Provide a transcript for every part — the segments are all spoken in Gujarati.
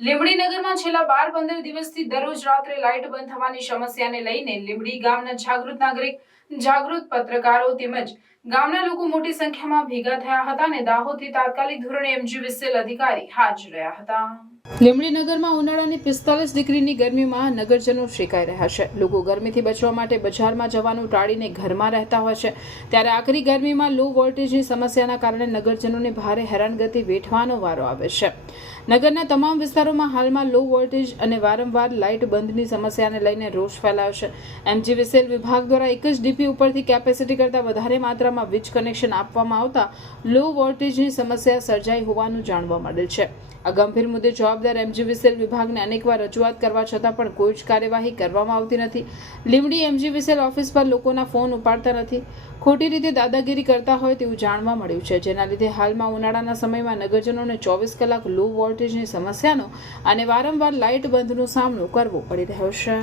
લીંબડી નગરમાં છેલ્લા 12-15 દિવસથી દરરોજ રાત્રે લાઇટ બંધ થવાની સમસ્યાને લઈને લીંબડી ગામના જાગૃત નાગરિક, જાગૃત પત્રકારો તેમજ ગામના લોકો મોટી સંખ્યામાં ભેગા થયા હતા અને દાહોદથી તાત્કાલિક ધોરણે MGVCL અધિકારી હાજર રહ્યા હતા। લીંબડી નગરમાં ઉનાળાની 45 ડિગ્રીની ગરમીમાં નગરજનો શેકાઈ રહ્યા છે। લોકો ગરમીથી બચવા માટે બજારમાં જવાનું ટાળીને ઘરમાં રહેતા હોય છે, ત્યારે આકરી ગરમીમાં લો વોલ્ટેજની સમસ્યાના કારણે નગરજનોને ભારે હેરાનગતિ વેઠવાનો વારો આવે છે। નગરના તમામ વિસ્તારોમાં હાલમાં લો વોલ્ટેજ અને વારંવાર લાઇટ બંધની સમસ્યાને લઈને રોષ ફેલાયો છે। MGVCL વિભાગ દ્વારા એક જ ડીપી ઉપરથી કેપેસિટી કરતાં વધારે માત્રામાં વીજ કનેક્શન આપવામાં આવતા લો વોલ્ટેજની સમસ્યા સર્જાઈ હોવાનું જાણવા મળેલ છે। આ ગંભીર મુદ્દે જવાબદાર MGVCL વિભાગને અનેકવાર રજૂઆત કરવા છતાં પણ કોઈ જ કાર્યવાહી કરવામાં આવતી નથી। લીંબડી MGVCL ઓફિસ પર લોકોના ફોન ઉપાડતા નથી, ખોટી રીતે દાદાગીરી કરતા હોય તેવું જાણવા મળ્યું છે, જેના લીધે હાલમાં ઉનાળાના સમયમાં નગરજનોને 24 કલાક લો વોલ્ટેજની સમસ્યાનો અને વારંવાર લાઇટ બંધનો સામનો કરવો પડી રહ્યો છે।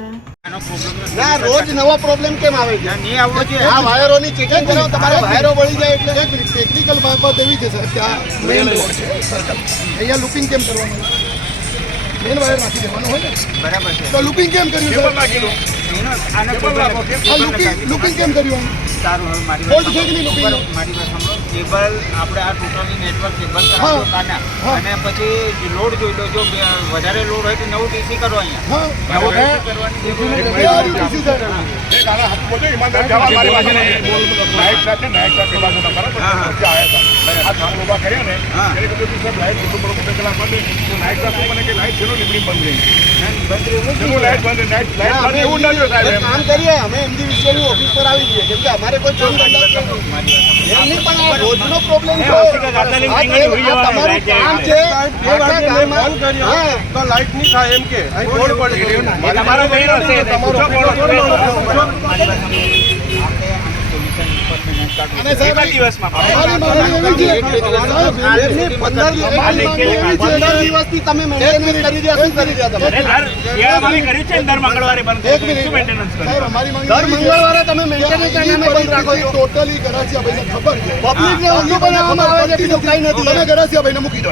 ના રોજ નવા પ્રોબ્લેમ કેમ આવે છે? નહીં આવવો જોઈએ। આ વાયરોની ચેકિંગ કરો, તમારે વાયરો વળી જાય એટલે એક ટેકનિકલ બાબત એવી છે સાહેબ કે આ મેઇન રોડ છે સર્કલ, અહીંયા લુપિંગ કેમ કરવાનું? મેઇન વાયર નાખી દેવાનો હોય ને, બરાબર છે, તો લુપિંગ કેમ કર્યું? લુપિંગ કેમ કર્યું? સારું, હવે મારી ફોલ્ટ છે કે નહીં લુપિંગ? મારી વાત સાંભળો, કેબલ આપણે આ ટોટલી નેટવર્ક કેબલ કરાવો કાના અને પછી લોડ જોઈ લો, જો વધારે લોડ હોય તો નવું ડીસી કરો અહીંયા। નવું ડીસી કરવાની જરૂર કામ કરીએ અમે MGVCL ની ઓફિસ પર આવી જઈએ, કેમ કે અમારે કોઈ કામ એમની પણ રોજનો પ્રોબ્લેમ છે। તમારું કામ છે તો લાઈટ નહીં થાય એમ કે બોર્ડ પડી તમારો અને સાહેબ દિવસમાં 15 દિવસથી તમે મેન્ટેનન્સ કરી રહ્યા છો, કરી રહ્યા તમે કર્યું છે દર મંગળવારે બંધ મેન્ટેનન્સ દર મંગળવારે તમે મેન્ટેનન્સ કરીને બંધ રાખો છો। ટોટલી ગરાસિયા ભાઈને ખબર છે, પબ્લિકને ઊંધું બનાવવામાં આવે છે, બીજું કઈ નથી। તમે ગરાસિયા ભાઈને મૂકી દો।